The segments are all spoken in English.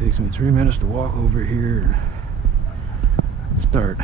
Takes me 3 minutes to walk over here and start.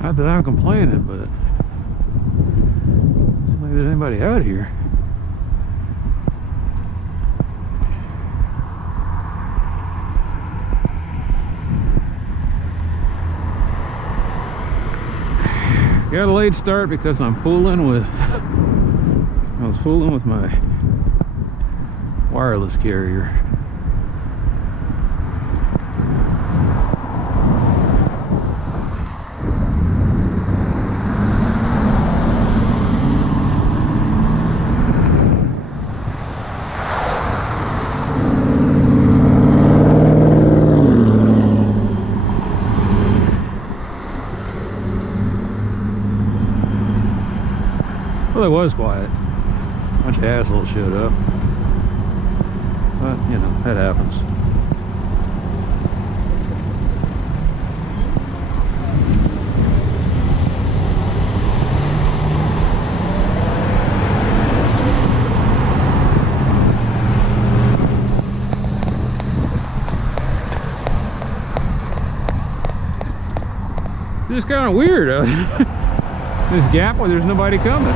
Not that I'm complaining, but it doesn't look like there's anybody out here. Got a late start because I'm fooling with I was fooling with my wireless carrier. Well, it was quiet. A bunch of assholes showed up. But, you know, that happens. It's just kind of weird. This gap where there's nobody coming.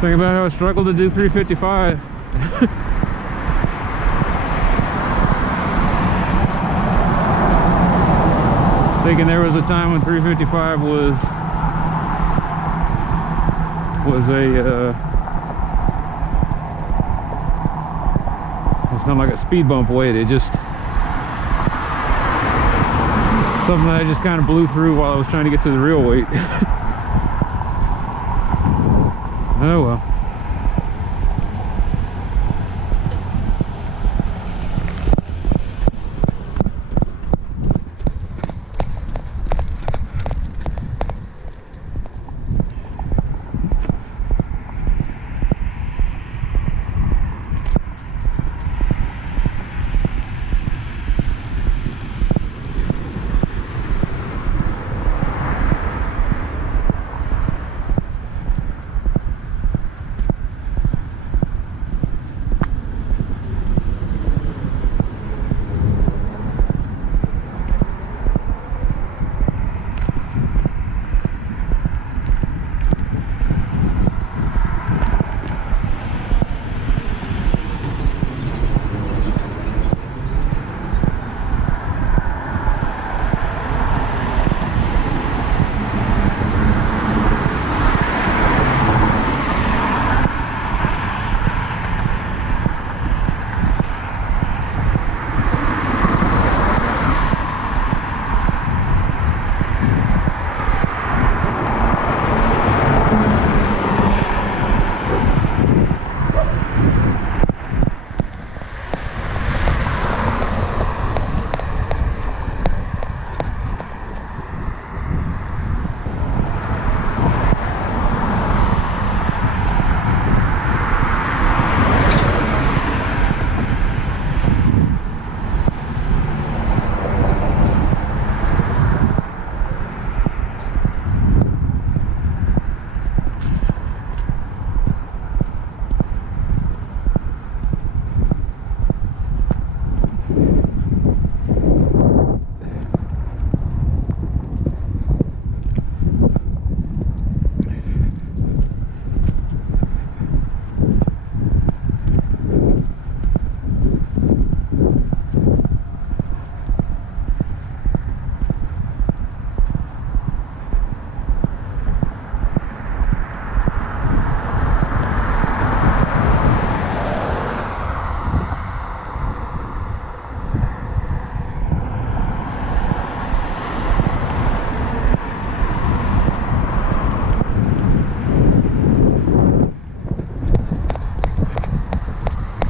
Think about how I struggled to do 355. Thinking there was a time when 355 was kind of like a speed bump weight. It just something that I just kind of blew through while I was trying to get to the real weight. Oh well.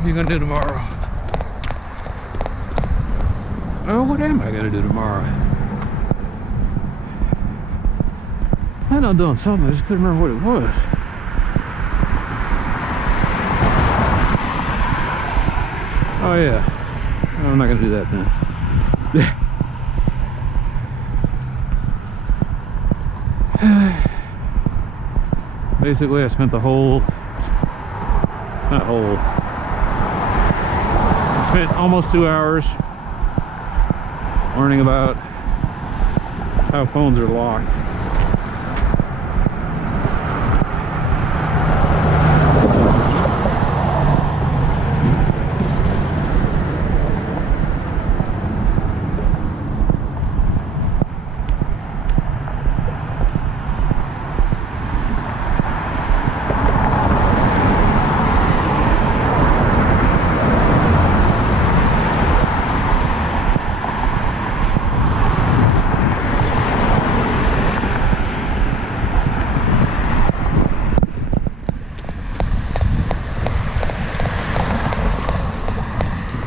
Gonna do tomorrow? Oh, what am I gonna do tomorrow? I know I'm doing something, I just couldn't remember what it was. Oh yeah. No, I'm not gonna do that then. Basically, I spent the whole, not whole, spent almost 2 hours learning about how phones are locked.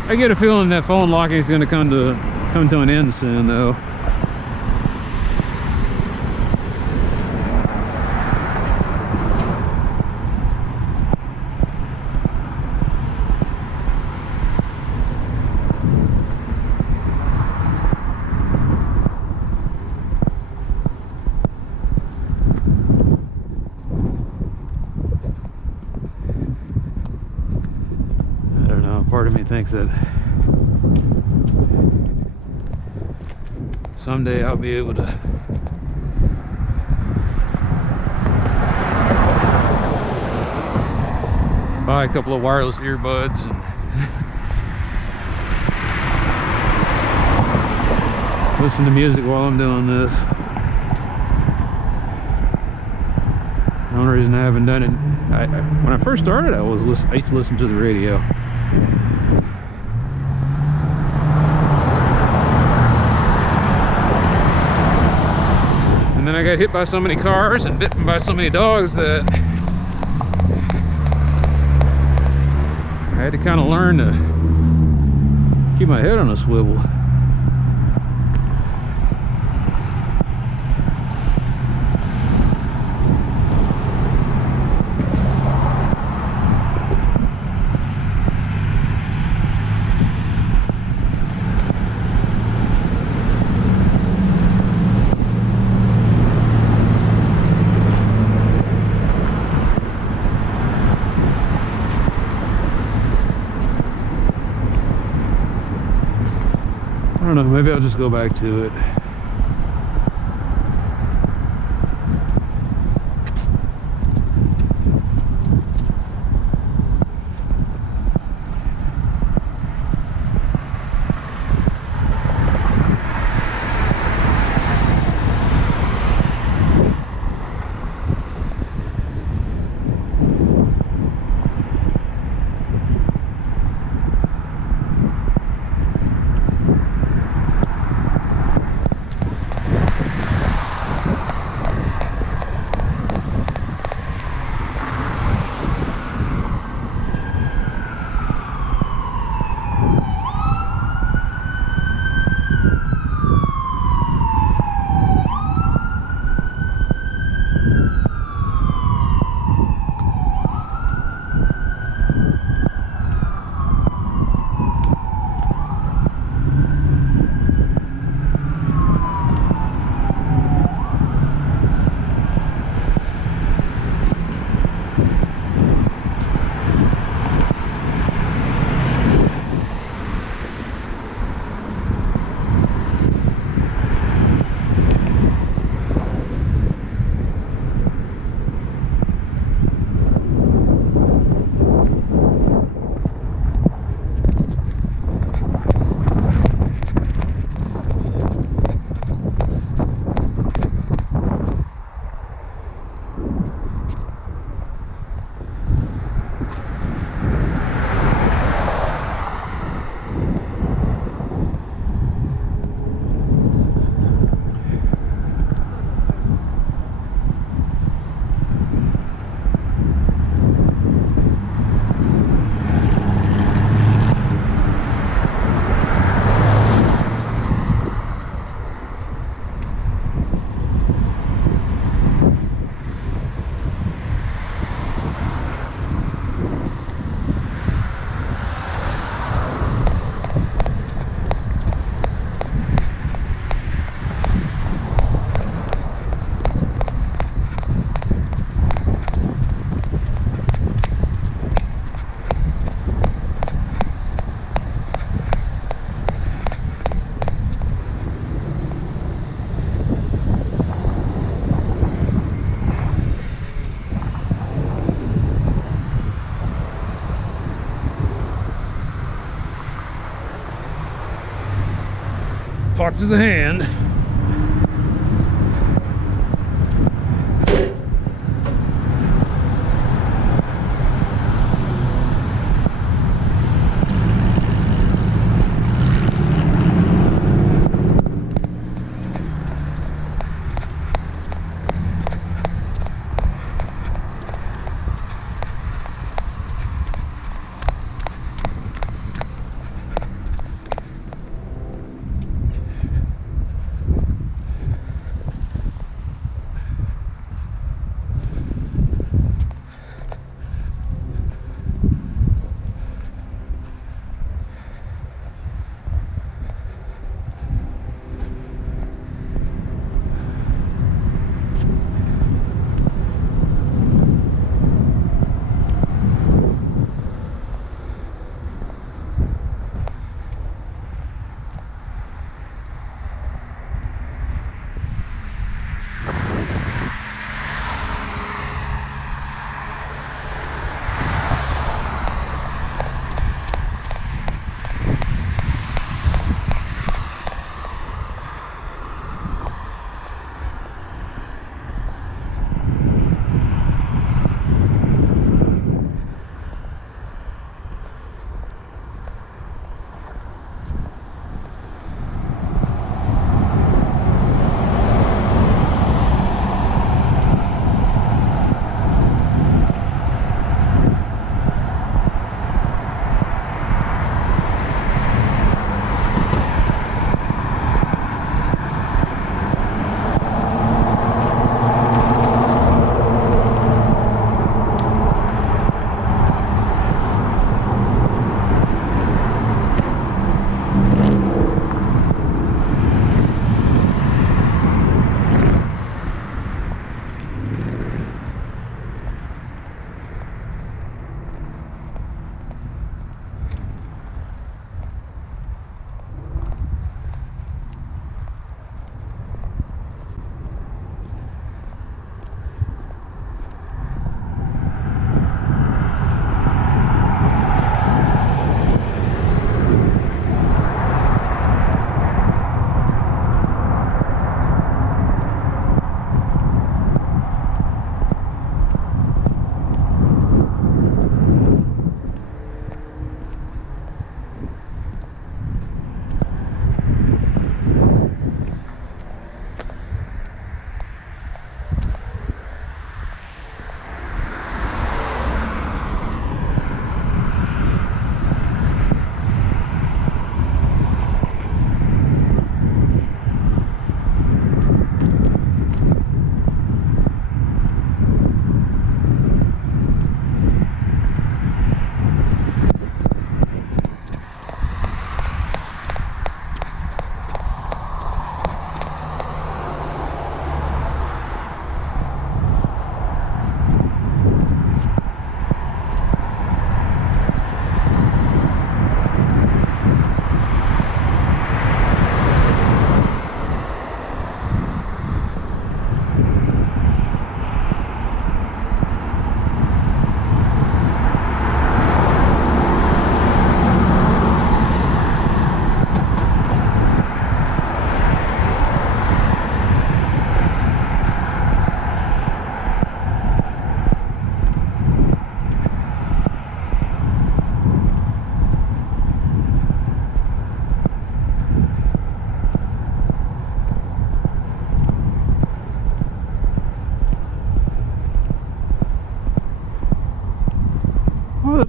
I get a feeling that phone locking is going to come to an end soon, though. Part of me thinks that someday I'll be able to buy a couple of wireless earbuds and listen to music while I'm doing this. The only reason I haven't done it, when I first started, I used to listen to the radio. And then I got hit by so many cars and bitten by so many dogs that I had to kind of learn to keep my head on a swivel. I don't know, maybe I'll just go back to it. Talk to the hand.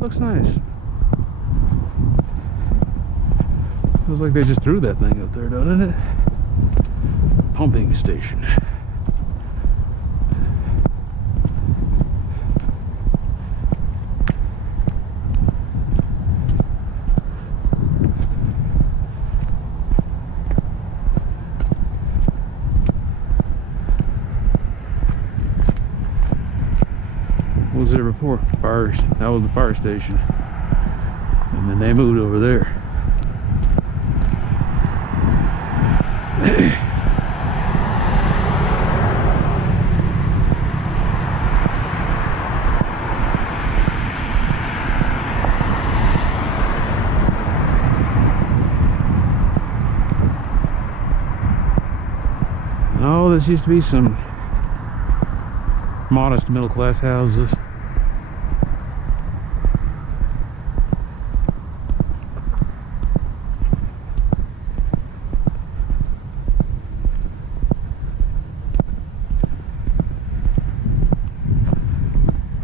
looks nice. Feels like they just threw that thing up there, doesn't it? Pumping station. What was there before? Fires. That was the fire station. And then they moved over there. Oh, this used to be some modest middle-class houses.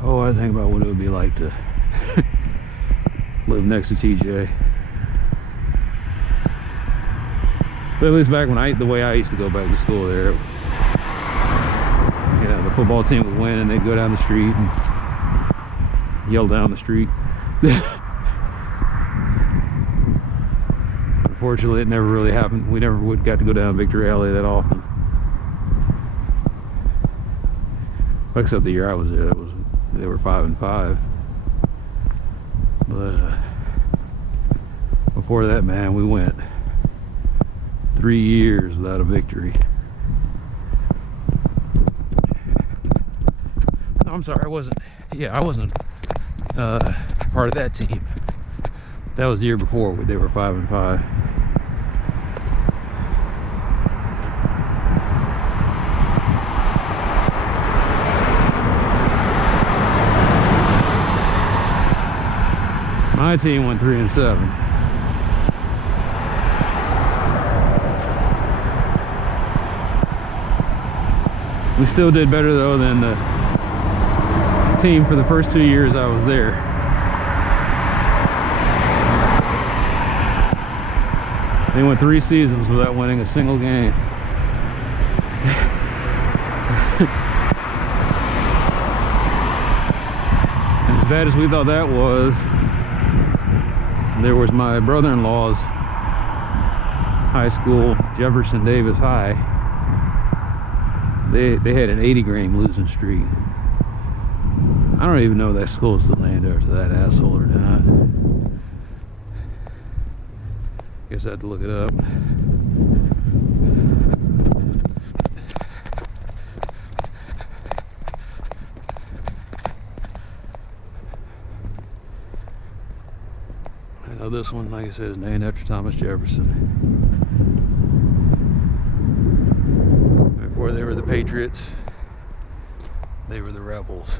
Oh, I think about what it would be like to live next to TJ. But at least back when the way I used to go back to school there, you know, the football team would win and they'd go down the street and yell down the street. Unfortunately, it never really happened. We never got to go down Victory Alley that often. Except the year I was there, they were 5-5. But before that, man, we went 3 years without a victory. No, I'm sorry, I wasn't part of that team. That was the year before they were 5-5. My team went 3-7. We still did better though than the team for the first 2 years I was there. They went 3 seasons without winning a single game. And as bad as we thought that was, there was my brother-in-law's high school, Jefferson Davis High. They had an 80-game losing streak. I don't even know if that school is still named after that asshole or not. Guess I had to look it up. I know this one, like I said, is named after Thomas Jefferson. Before they were the Patriots, they were the Rebels.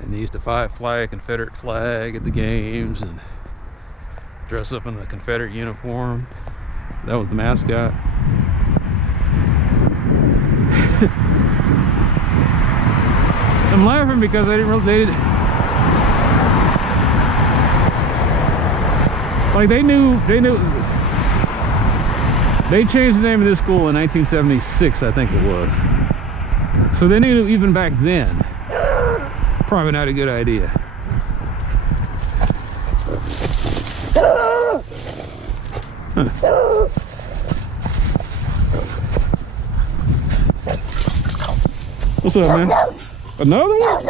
And they used to fly a Confederate flag at the games and dress up in the Confederate uniform. That was the mascot. I'm laughing because I didn't really, they changed the name of this school in 1976, I think it was. So they knew even back then. Probably not a good idea. Huh. What's up, man? Another one?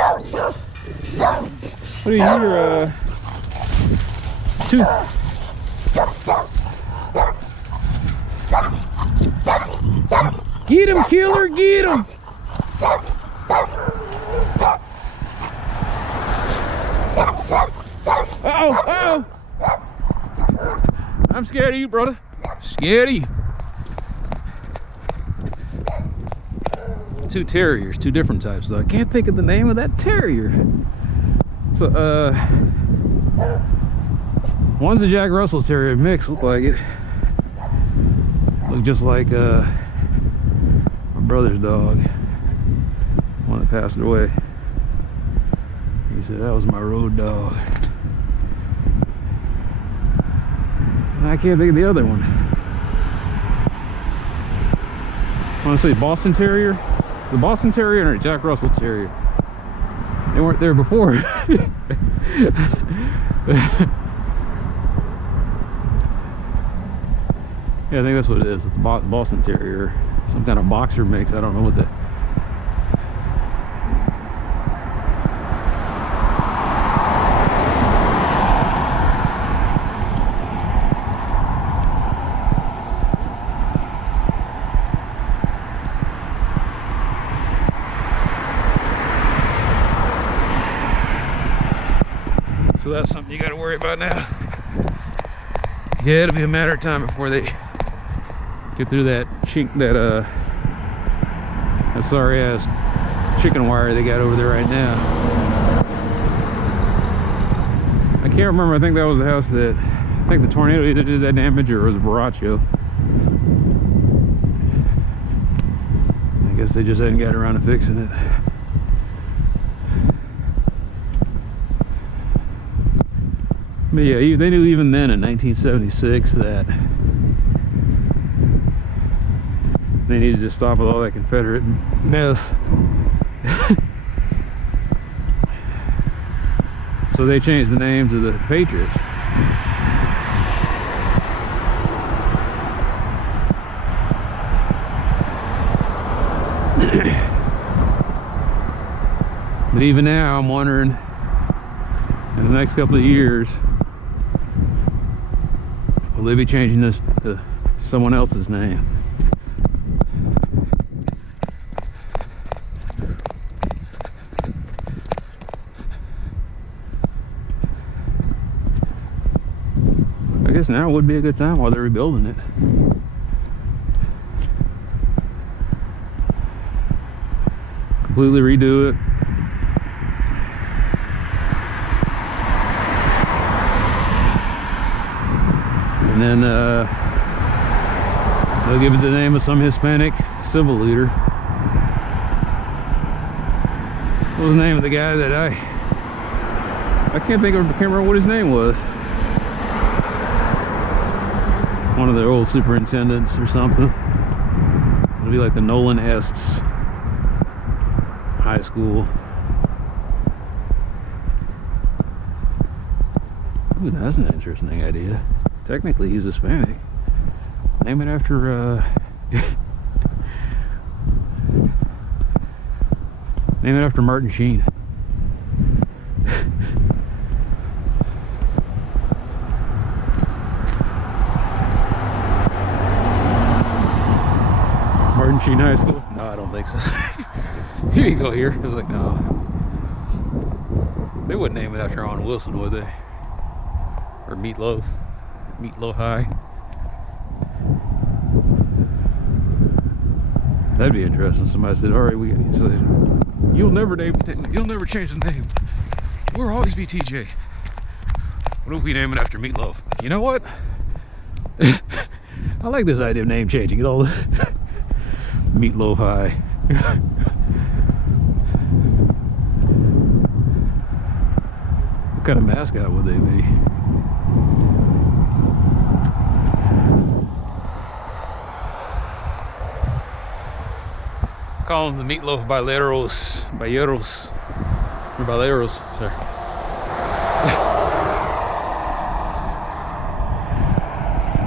What are you here? Two. Get him, killer, get him! Uh-oh, uh-oh! I'm scared of you, brother. Scared of you. 2 terriers, 2 different types though. I can't think of the name of that terrier. So, one's a Jack Russell Terrier mix, look like it. Look just like my brother's dog, one that passed away. said, that was my road dog. And I can't think of the other one. I want to say Boston Terrier. The Boston Terrier and a Jack Russell Terrier. They weren't there before. Yeah, I think that's what it is. It's the Boston Terrier. Some kind of boxer mix. I don't know what that. So that's something you got to worry about now. Yeah, it'll be a matter of time before they get through that that sorry ass chicken wire they got over there right now. I can't remember. I think that was the house that I think the tornado either did that damage or it was a Baracho. I guess they just hadn't got around to fixing it. But yeah, they knew even then in 1976 that they needed to stop with all that Confederate mess. So they changed the name to the Patriots. But even now, I'm wondering, in the next couple of years, will they be changing this to someone else's name? I guess now would be a good time while they're rebuilding it. Completely redo it. And then they'll give it the name of some Hispanic civil leader. What was the name of the guy that I can't remember what his name was. One of the old superintendents or something. It'll be like the Nolan Estes High School. Ooh, that's an interesting idea. Technically, he's Hispanic. Name it after, name it after Martin Sheen. Martin Sheen High School? No, I don't think so. Here you go here. It's like, no. They wouldn't name it after Owen Wilson, would they? Or Meatloaf. Meatloaf High. That'd be interesting. Somebody said, all right, you'll never change the name. We'll always be TJ. What if we name it after Meatloaf? You know what? I like this idea of name changing. It all Meatloaf High. What kind of mascot would they be? Call them the Meatloaf Balleros, or Balleros, sorry.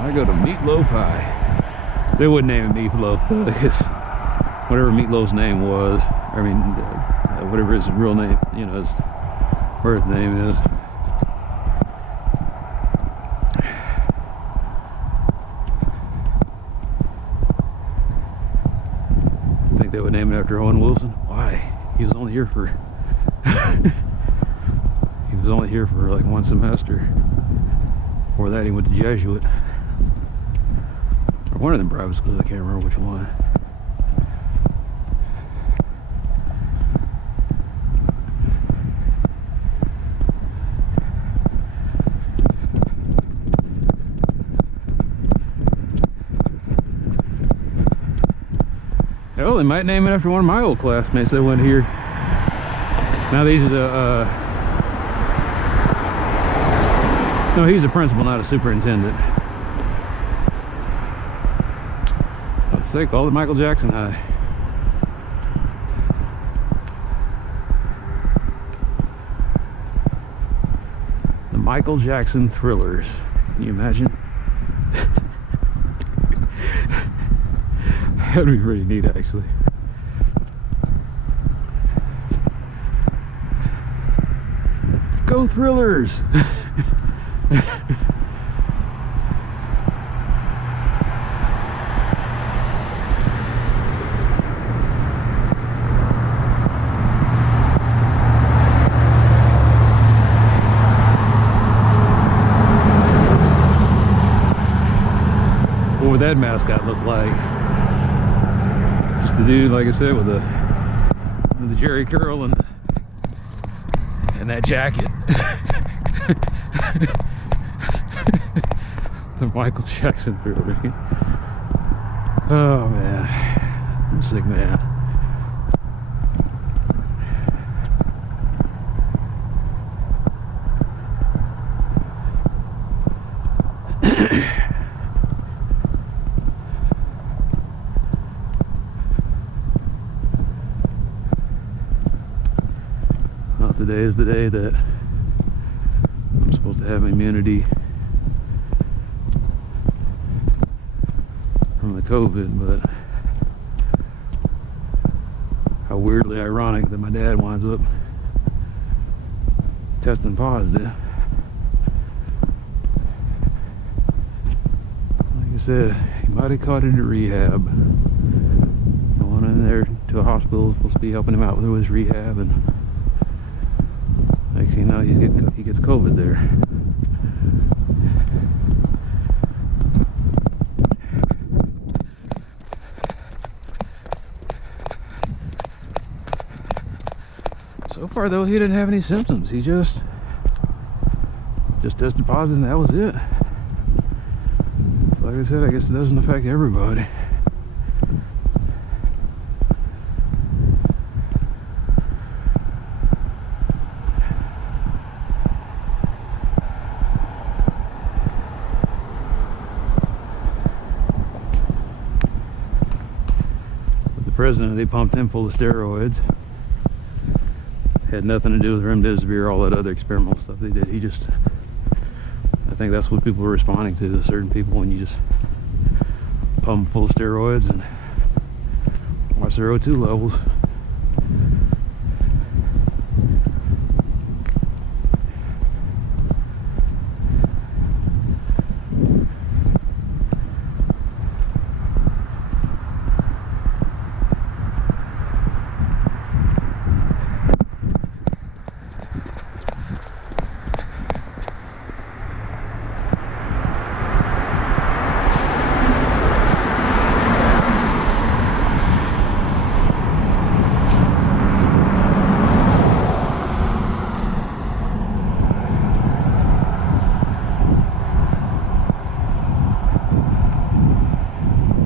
I go to Meatloaf High. They wouldn't name it Meatloaf though, because whatever Meatloaf's name was, I mean, whatever his real name, you know, his birth name is. They would name it after Owen Wilson. Why? He was only here for he was only here for like one semester. Before that he went to Jesuit. Or one of them private schools, I can't remember which one. Hell, they might name it after one of my old classmates that went here. Now these are the No, he's a principal, not a superintendent. I'd say call it Michael Jackson High. The Michael Jackson Thrillers. Can you imagine? That'd be pretty neat, actually. Go Thrillers! What would that mascot look like? Just the dude, like I said, with the Jerry curl and that jacket. The Michael Jackson Thriller. Oh man, I'm a sick man. Well, today is the day that I'm supposed to have immunity from the COVID, but how weirdly ironic that my dad winds up testing positive. Like I said, he might have caught it at rehab. Going in there to a hospital, supposed to be helping him out with his rehab, and next thing you know, he gets COVID there. So far though, he didn't have any symptoms. He just tested positive and that was it. So like I said, I guess it doesn't affect everybody. But the president, they pumped him full of steroids. Had nothing to do with remdesivir or all that other experimental stuff they did. I think that's what people were responding to certain people when you just pump them full of steroids and watch their O2 levels.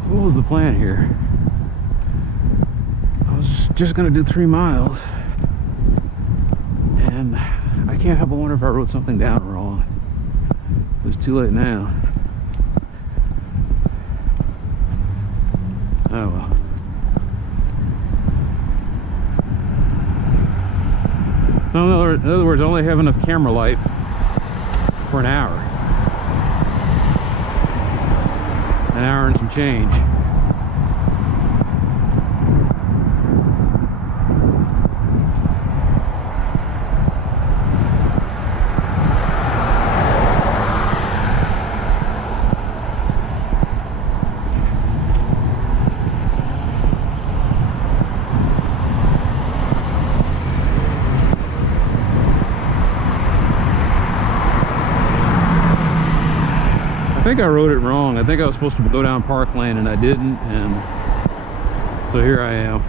What was the plan here? I was just gonna do 3 miles, and I can't help but wonder if I wrote something down wrong. It was too late now. Oh well. No, in other words, I only have enough camera life for an hour. An hour and some change. I think I wrote it wrong. I think I was supposed to go down Park Lane and I didn't, and so here I am.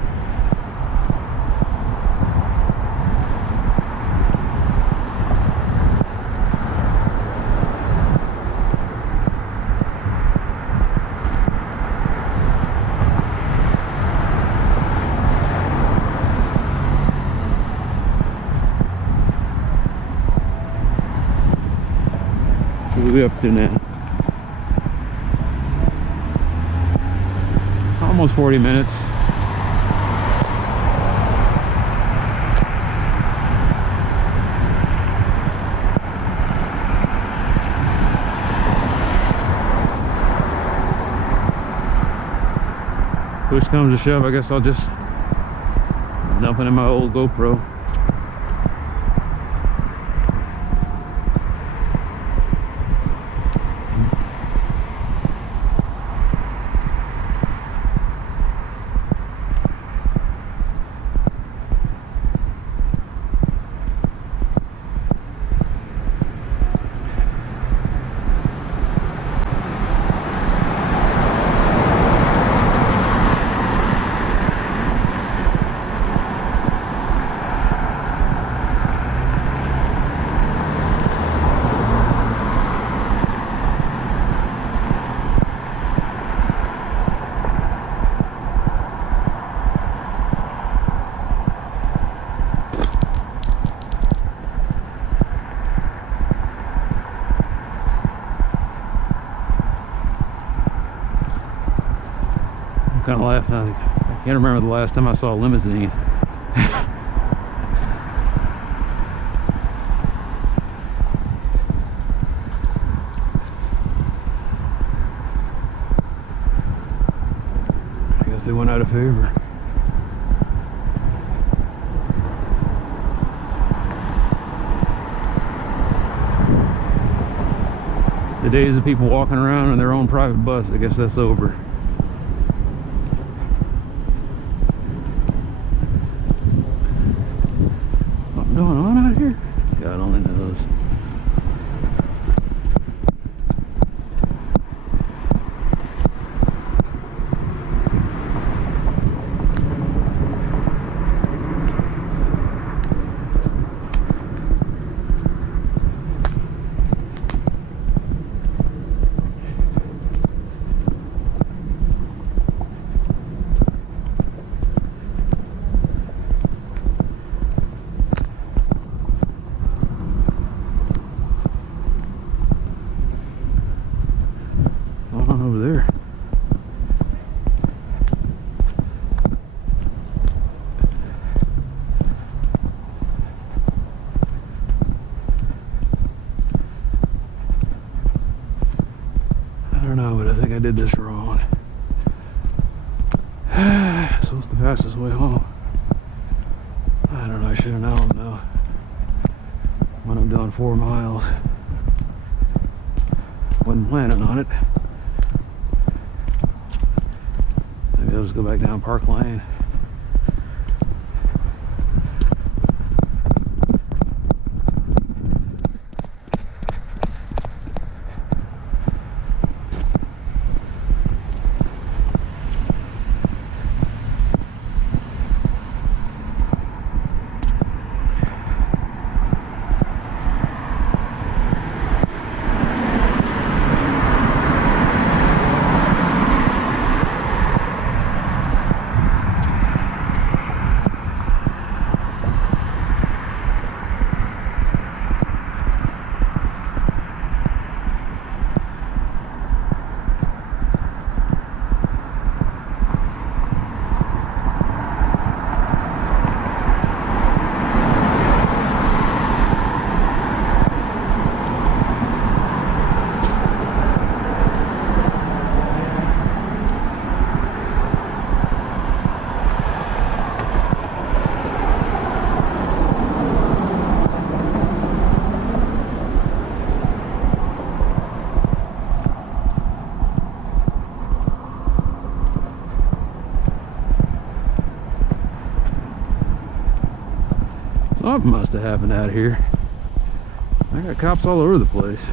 What are we up to now? Almost 40 minutes. Push comes to shove, I guess I'll just dump it in my old GoPro. Kind of laughing. I can't remember the last time I saw a limousine. I guess they went out of favor. The days of people walking around in their own private bus, I guess that's over. Going on out here? God only knows. Over there. I don't know, but I think I did this wrong. So what's the fastest way home? I don't know, I should have known though. When I'm doing 4 miles. Wasn't planning on it. Maybe I'll just go back down Park Lane. Something must have happened out here. I got cops all over the place.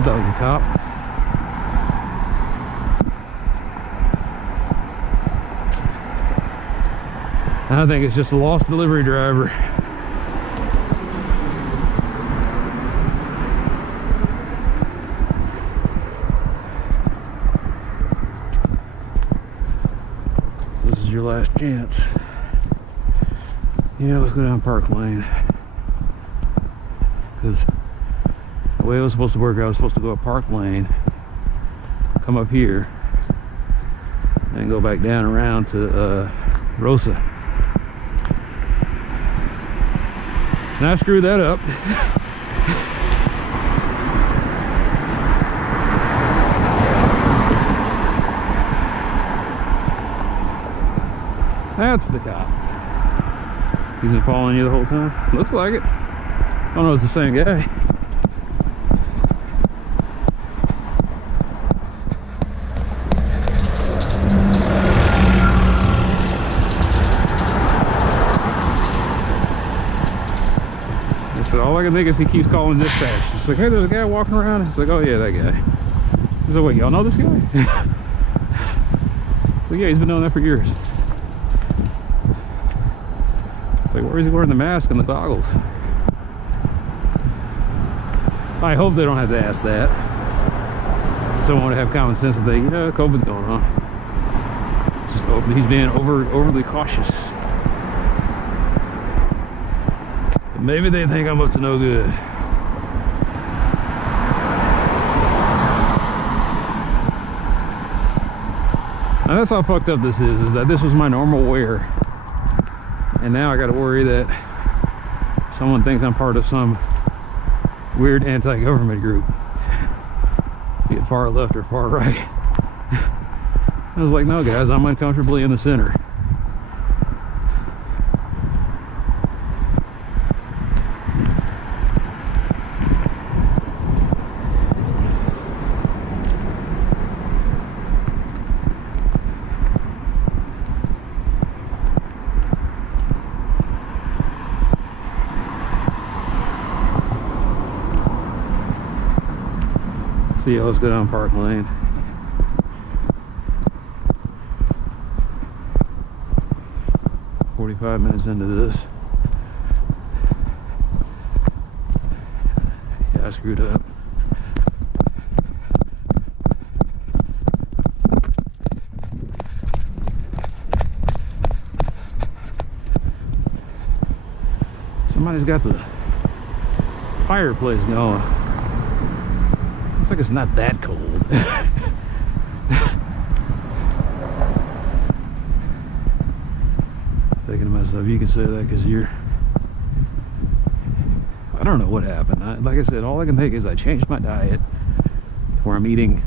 thought that was a cop. I think it's just a lost delivery driver. So this is your last chance. Yeah, let's go down Park Lane. Because the way it was supposed to work, I was supposed to go up Park Lane, come up here, and go back down around to Rosa. And I screwed that up. That's the cop. He's been following you the whole time? Looks like it. I don't know if it's the same guy. So all I can think is he keeps calling dispatch. It's like, hey, there's a guy walking around. It's like, oh yeah, that guy. He's like, wait, y'all know this guy? So yeah, he's been doing that for years. It's like, where is he wearing the mask and the goggles? I hope they don't have to ask that. Someone would have common sense and think, you know, COVID's going on. It's just open. He's being overly cautious. Maybe they think I'm up to no good. Now that's how fucked up this is that this was my normal wear. And now I gotta worry that someone thinks I'm part of some weird anti-government group. Be it far left or far right. I was like, no guys, I'm uncomfortably in the center. So yeah, let's go down Park Lane. "45 minutes into this. Yeah, I screwed up. Somebody's got the fireplace going. Looks like it's not that cold. Thinking to myself, you can say that because you're... I don't know what happened. Like I said, all I can think is I changed my diet to where I'm eating...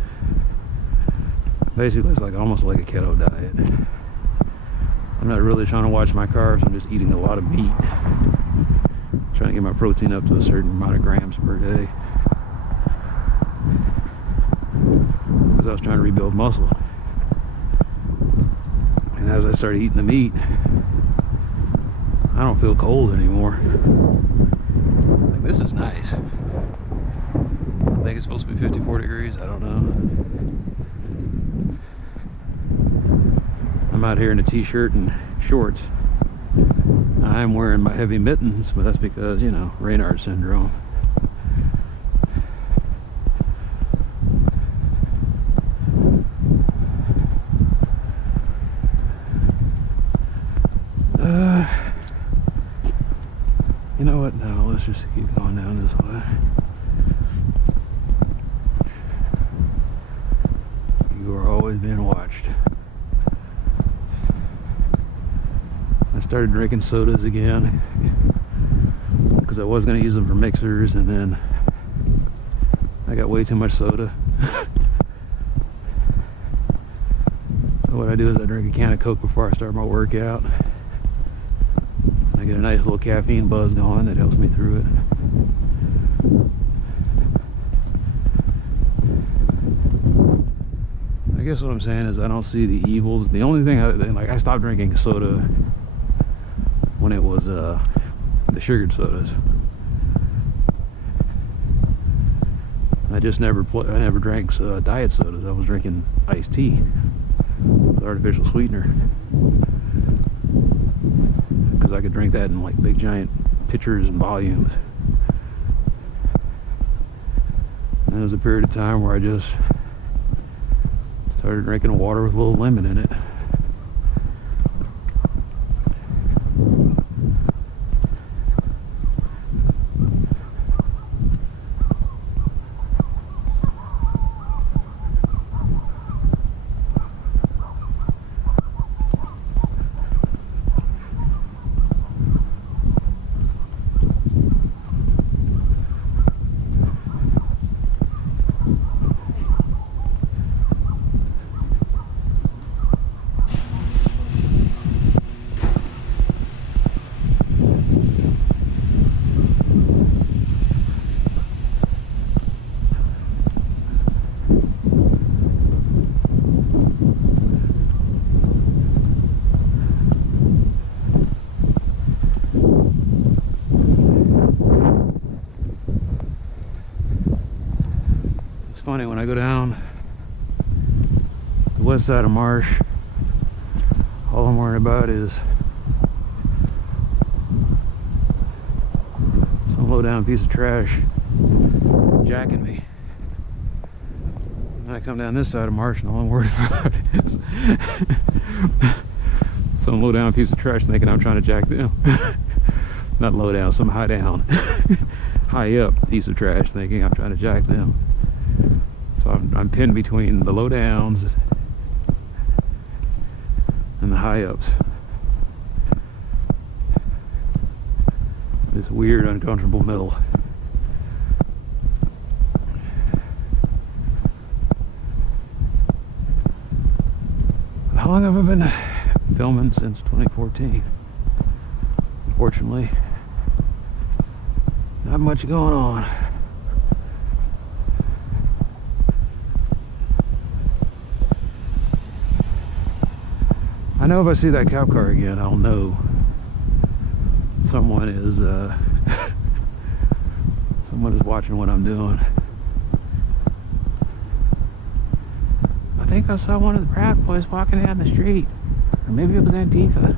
Basically, it's like almost like a keto diet. I'm not really trying to watch my carbs. I'm just eating a lot of meat. Trying to get my protein up to a certain amount of grams per day. Because I was trying to rebuild muscle. And as I started eating the meat, I don't feel cold anymore. Like, this is nice. I think it's supposed to be 54 degrees. I don't know. I'm out here in a t-shirt and shorts. I'm wearing my heavy mittens, but that's because, you know, Raynaud syndrome. You know what? No, let's just keep going down this way. You are always being watched. I started drinking sodas again because I was going to use them for mixers, and then I got way too much soda. So what I do is I drink a can of Coke before I start my workout. I get a nice little caffeine buzz going that helps me through it. I guess what I'm saying is I don't see the evils. The only thing, I stopped drinking soda when it was the sugared sodas. I never drank diet sodas. I was drinking iced tea with artificial sweetener, because I could drink that in like big giant pitchers and volumes. And there was a period of time where I just started drinking water with a little lemon in it. Funny, when I go down the west side of Marsh, all I'm worried about is some low down piece of trash jacking me. And I come down this side of Marsh and all I'm worried about is some low down piece of trash thinking I'm trying to jack them. Not low down, some high down high up piece of trash thinking I'm trying to jack them. So I'm pinned between the low downs and the high ups. This weird, uncomfortable middle. How long have I been filming? Since 2014. Unfortunately, not much going on. I know if I see that cop car again, I'll know someone is someone is watching what I'm doing. I think I saw one of the Proud Boys walking down the street, or maybe it was Antifa.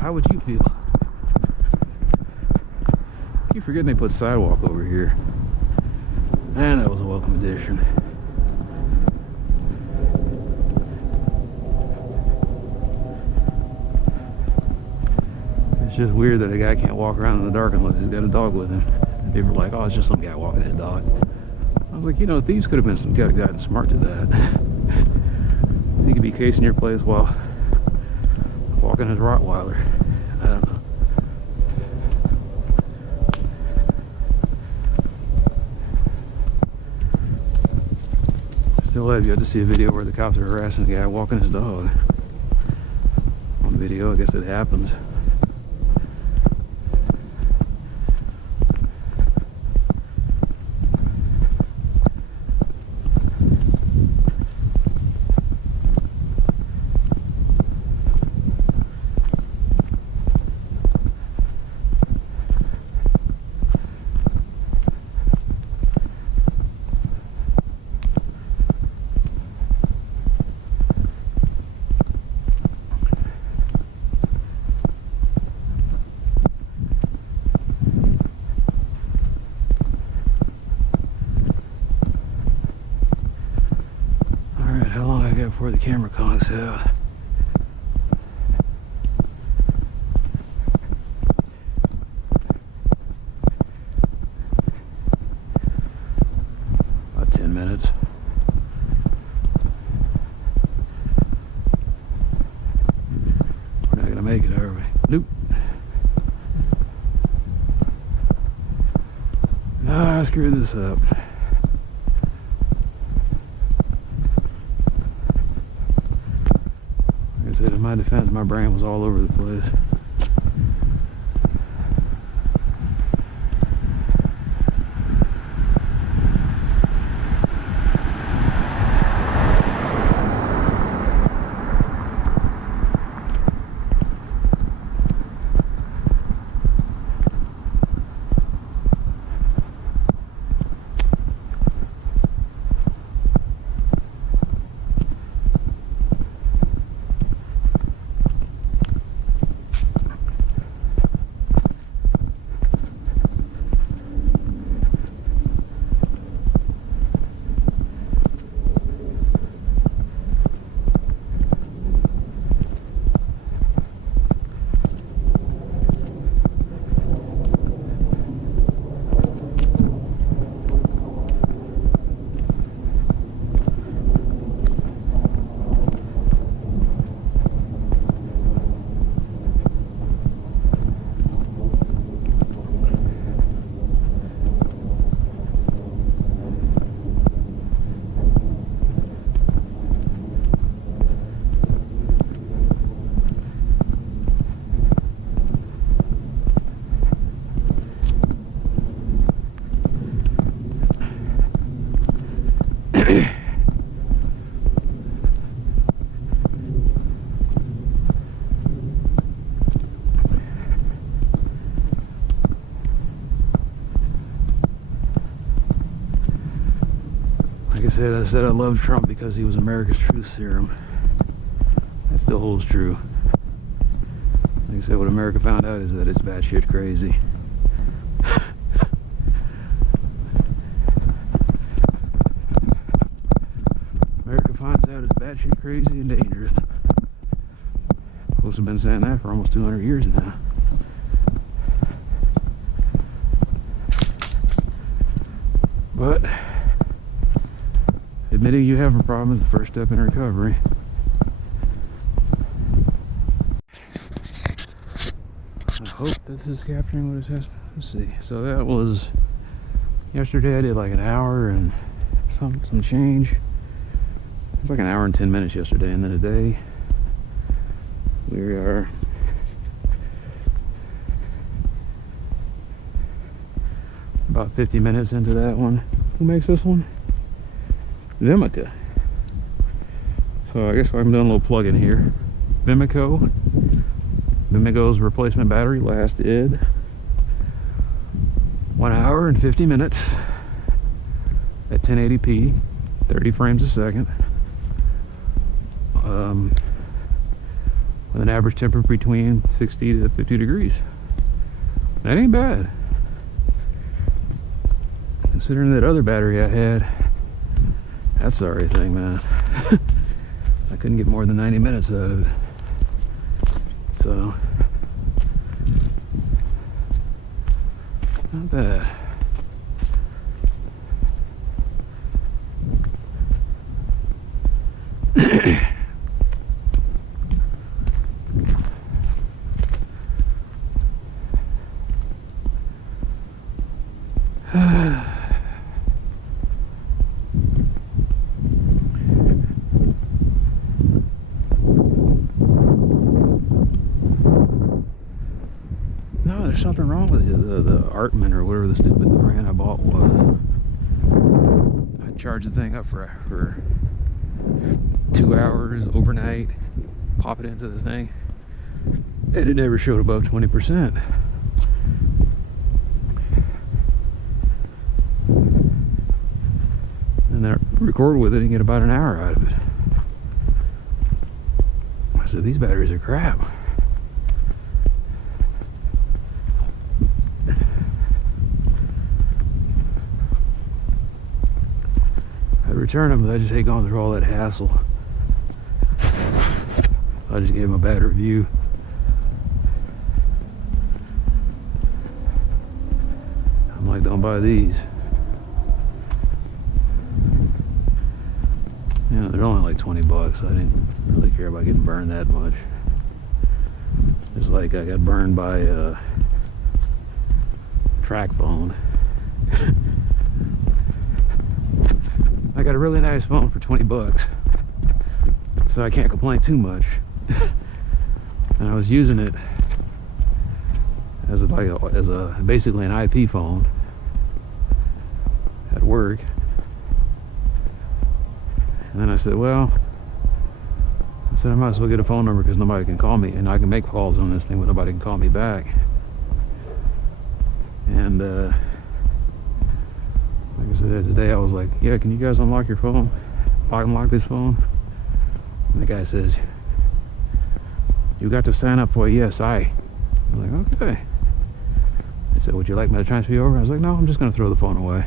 How would you feel? I keep forgetting they put sidewalk over here. Man, that was a welcome addition. It's just weird that a guy can't walk around in the dark unless he's got a dog with him. And people are like, oh, it's just some guy walking his dog. I was like, you know, thieves could have been some guy gotten smart to that. He could be casing your place while walking his Rottweiler. I don't know. Still have yet to see a video where the cops are harassing a guy walking his dog. On video, I guess it happens. Before the camera conks out. About 10 minutes. We're not gonna make it, are we? Nope. Ah, I screwed this up. In my defense, my brain was all over the place. Like I said I loved Trump because he was America's truth serum. That still holds true. Like I said, what America found out is that it's batshit crazy. America finds out it's batshit crazy and dangerous. Folks have been saying that for almost 200 years now. But admitting you have a problem is the first step in recovery. I hope that this is capturing what it says. Let's see. So that was yesterday. I did like an hour and some change. It was like an hour and 10 minutes yesterday, and then today we are about 50 minutes into that one. Who makes this one? Vimica. So I guess I'm doing a little plug-in here. Vimico's replacement battery lasted 1 hour and 50 minutes at 1080p, 30 frames a second, with an average temperature between 60 to 50 degrees. That ain't bad, considering that other battery I had. That sorry thing, man. I couldn't get more than 90 minutes out of it. So, not bad. No, there's something wrong with the Artman or whatever the stupid brand I bought was. I charged the thing up for 2 hours overnight, pop it into the thing, and it never showed above 20%. And then I record with it and get about an hour out of it. I said, these batteries are crap. I'd return them, but I just hate going through all that hassle. I just gave them a bad review. I'm like, don't buy these. You know, they're only like 20 bucks. So I didn't really care about getting burned that much. Just like I got burned by a track phone. I got a really nice phone for 20 bucks. So I can't complain too much. And I was using it as basically an IP phone at work. And then I said, well, I might as well get a phone number because nobody can call me, and I can make calls on this thing, but nobody can call me back. And like I said, today I was like, yeah, can you guys unlock your phone? Unlock this phone? And the guy says, you got to sign up for ESI. I was like, okay. He said, would you like me to transfer you over? I was like, no, I'm just going to throw the phone away.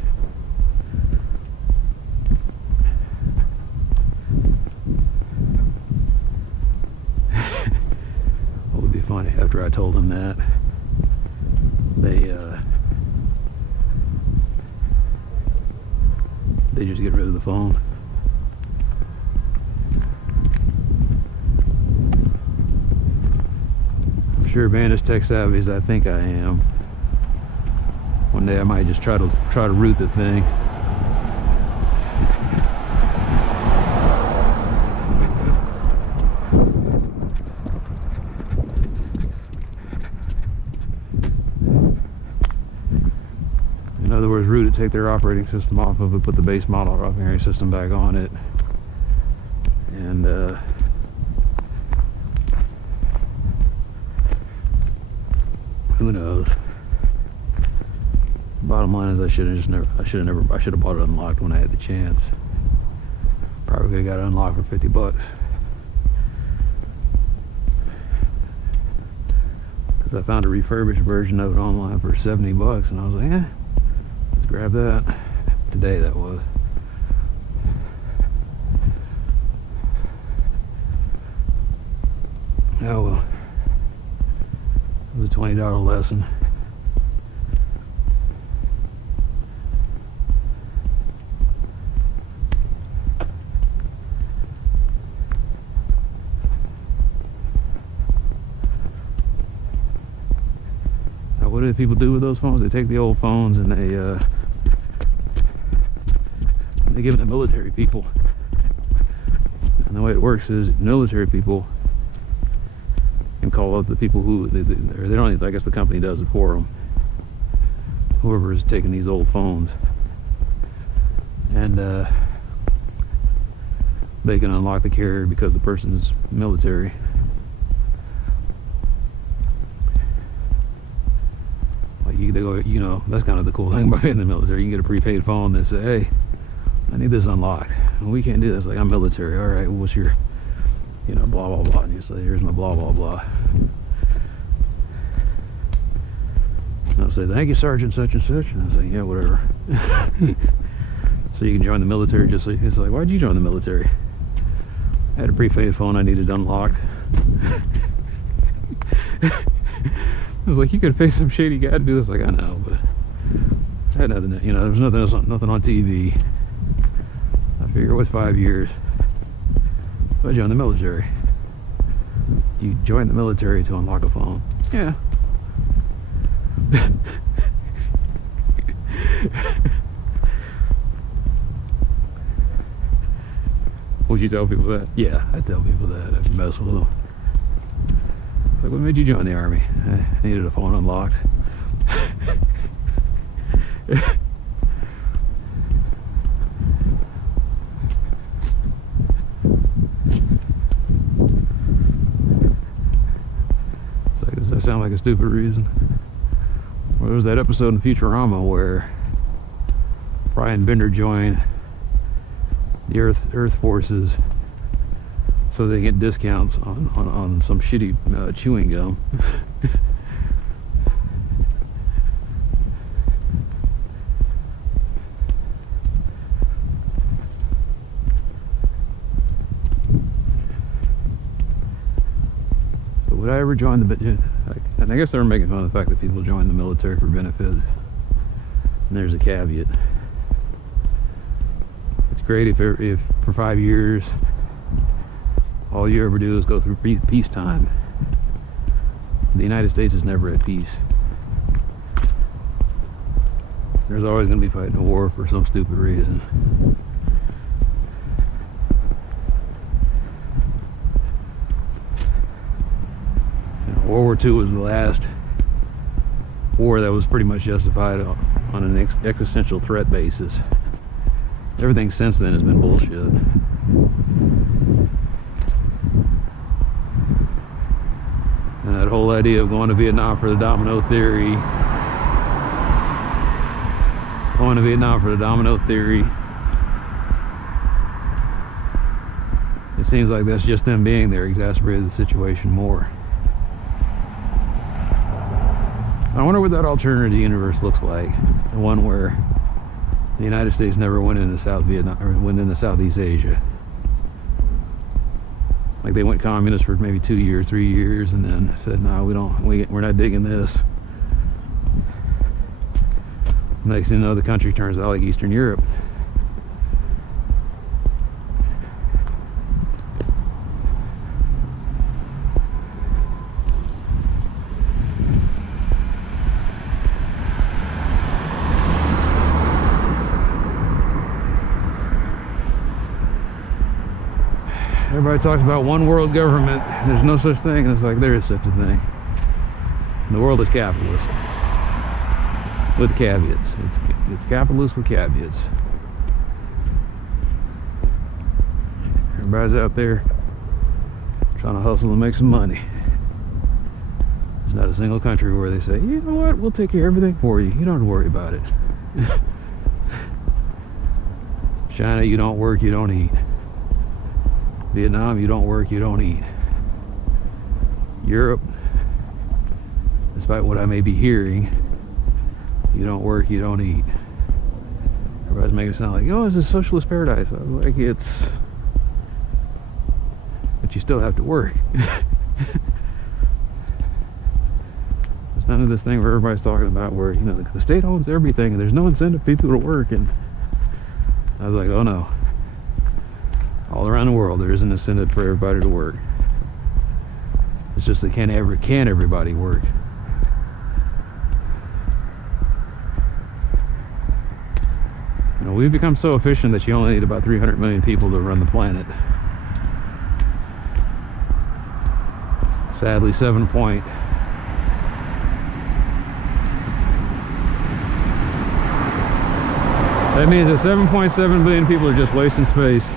What would be funny, after I told him that, they just get rid of the phone. I'm sure being as tech savvy as I think I am, one day I might just try to root the thing. In other words, root it, take their operating system off of it, put the base model operating system back on it, and who knows? Bottom line is I should have bought it unlocked when I had the chance. Probably could have got it unlocked for 50 bucks. Because I found a refurbished version of it online for 70 bucks, and I was like, eh, let's grab that. Today that was. Oh well. It was a $20 lesson. Now what do people do with those phones? They take the old phones and they give them to military people. And the way it works is military people can call up the people who they don't even, I guess the company does it for them, whoever is taking these old phones, and they can unlock the carrier because the person's military. Like they go, you know, that's kind of the cool thing about being in the military. You can get a prepaid phone that say, hey, I need this unlocked. And we can't do this. Like, I'm military. All right, well, what's your, you know, blah blah blah, and you say, here's my blah blah blah, and I'll say, thank you, Sergeant such and such, and I'll say, yeah, whatever. So you can join the military. Just like, it's like, why'd you join the military? I had a prepaid phone I needed unlocked. I was like, you could pay some shady guy to do this. Like, I know, but I had nothing, you know, there was nothing on TV. I figure with 5 years, so I joined the military. You join the military to unlock a phone? Yeah. Would you tell people that? Yeah, I tell people that. I'd mess with them. Like, what made you join the Army? I needed a phone unlocked. Does that sound like a stupid reason? Well, there was that episode in Futurama where Brian Bender joined the Earth Forces so they get discounts on some shitty chewing gum. Would I ever join the, and I guess they were making fun of the fact that people join the military for benefits, and there's a caveat. It's great if for 5 years all you ever do is go through peacetime. The United States is never at peace. There's always going to be fighting a war for some stupid reason. World War II was the last war that was pretty much justified on an existential threat basis. Everything since then has been bullshit. And that whole idea of going to Vietnam for the domino theory, it seems like that's just them being there exacerbated the situation more. I wonder what that alternative universe looks like. The one where the United States never went into South Vietnam, or went into Southeast Asia. Like they went communist for maybe 2 years, 3 years, and then said, no, we're not digging this. Next thing you know, the country turns out like Eastern Europe. Everybody talks about one world government. There's no such thing, and it's like there is such a thing. And the world is capitalist. With caveats. It's capitalist with caveats. Everybody's out there trying to hustle and make some money. There's not a single country where they say, you know what, we'll take care of everything for you. You don't have to worry about it. China, you don't work, you don't eat. Vietnam, you don't work, you don't eat. Europe, despite what I may be hearing, you don't work, you don't eat. Everybody's making it sound like, oh, it's a socialist paradise. I was like, it's... But you still have to work. There's none of this thing where everybody's talking about where, you know, the state owns everything and there's no incentive for people to work. And I was like, oh no. All around the world, there is an incentive for everybody to work. It's just that can everybody work? You know, we've become so efficient that you only need about 300 million people to run the planet. Sadly, 7 point. That means that 7.7 billion people are just wasting space.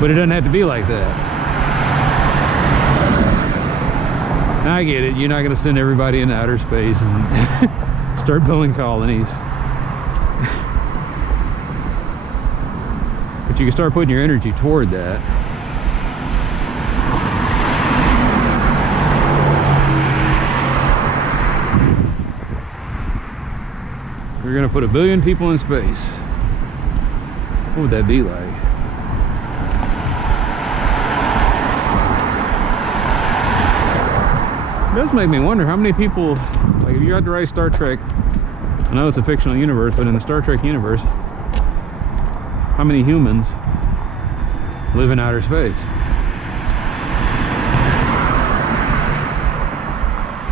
But it doesn't have to be like that. Now I get it. You're not going to send everybody into outer space and start building colonies. But you can start putting your energy toward that. We're going to put 1 billion people in space. What would that be like? It does make me wonder how many people, like if you had to write Star Trek, I know it's a fictional universe, but in the Star Trek universe, how many humans live in outer space?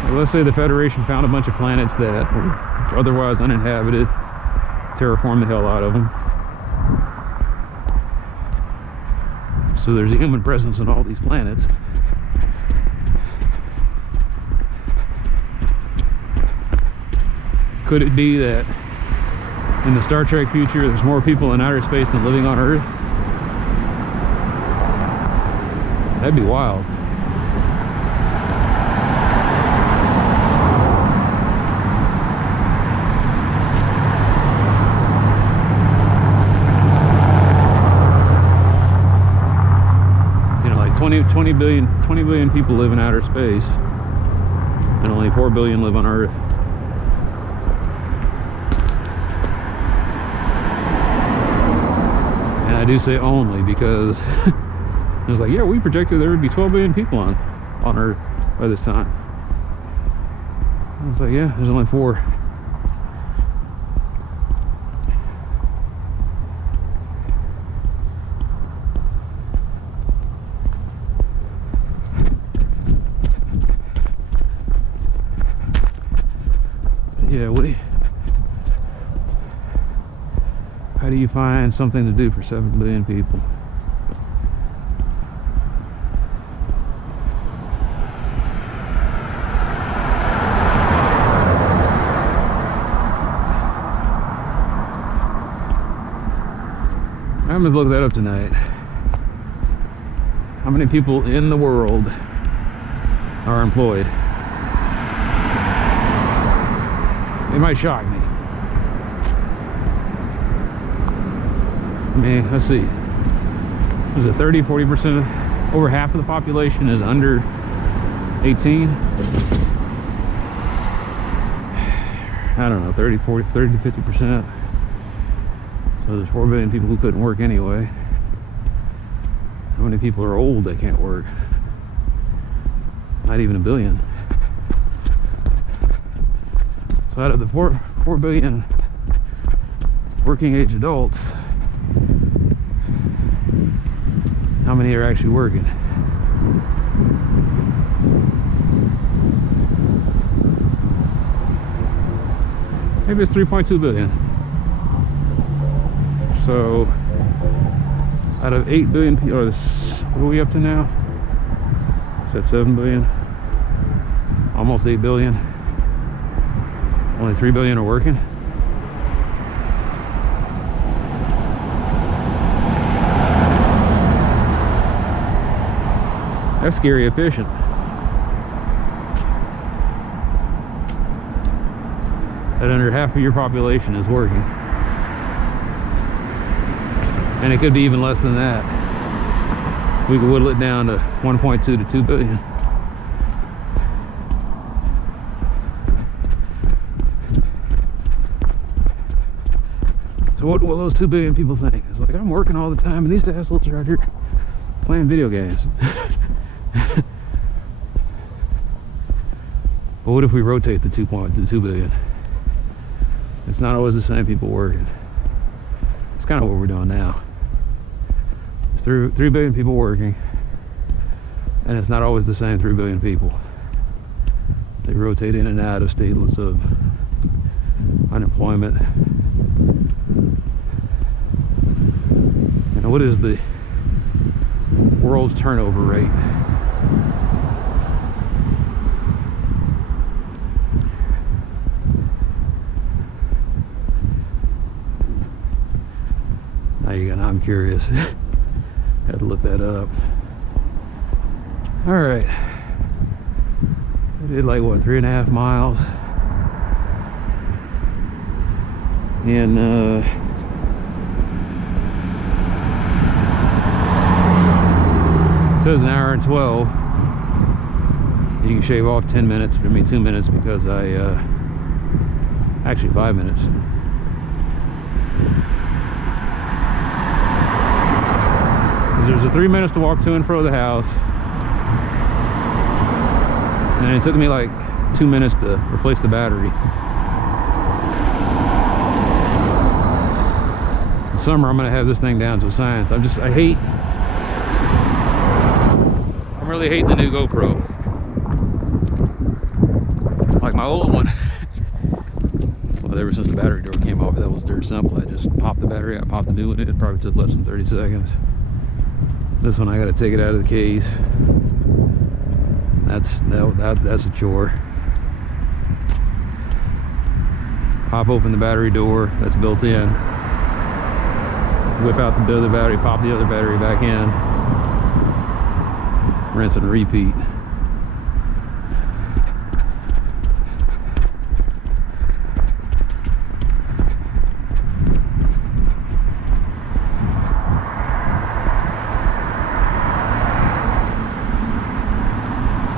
Well, let's say the Federation found a bunch of planets that were otherwise uninhabited, terraform the hell out of them. So there's a human presence on all these planets. Could it be that in the Star Trek future there's more people in outer space than living on Earth? That'd be wild. You know, like 20 billion people live in outer space and only 4 billion live on Earth. I do say only because it was like, yeah, we projected there would be 12 billion people on Earth by this time. I was like, yeah, there's only 4. Yeah, how do you find something to do for 7 billion people? I'm gonna look that up tonight. How many people in the world are employed? It might shock me. I mean, let's see. Is it 30-40%? Over half of the population is under 18. I don't know, 30-50%. So there's 4 billion people who couldn't work anyway. How many people are old that can't work? Not even 1 billion. So out of the 4 billion working age adults, how many are actually working? Maybe it's 3.2 billion. So out of 8 billion people, what are we up to now? Is that 7 billion? Almost 8 billion. Only 3 billion are working. That's scary efficient. that under half of your population is working. And it could be even less than that. We could whittle it down to 1.2 to 2 billion. So what will those 2 billion people think? It's like, I'm working all the time and these assholes are out here playing video games. But what if we rotate the 2 billion? It's not always the same people working. It's kind of what we're doing now. It's 3 billion people working, and it's not always the same 3 billion people. They rotate in and out of status of unemployment. And what is the world's turnover rate? Now I'm curious. Had to look that up. All right. So I did like what, 3.5 miles. And it says an hour and 12. You can shave off 10 minutes, 2 minutes, because actually 5 minutes. There's a 3 minutes to walk to and fro the house, and it took me like 2 minutes to replace the battery. In summer, I'm gonna have this thing down to a science. I'm really hating the new GoPro. Like my old one. Well, ever since the battery door came off, that was dirt simple. I just popped the battery out, popped the new one in. It probably took less than 30 seconds. This one I gotta take it out of the case. That's a chore. Pop open the battery door, that's built in. Whip out the other battery, pop the other battery back in. Rinse and repeat.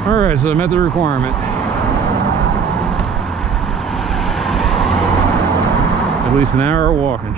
Alright, so I met the requirement. At least an hour of walking.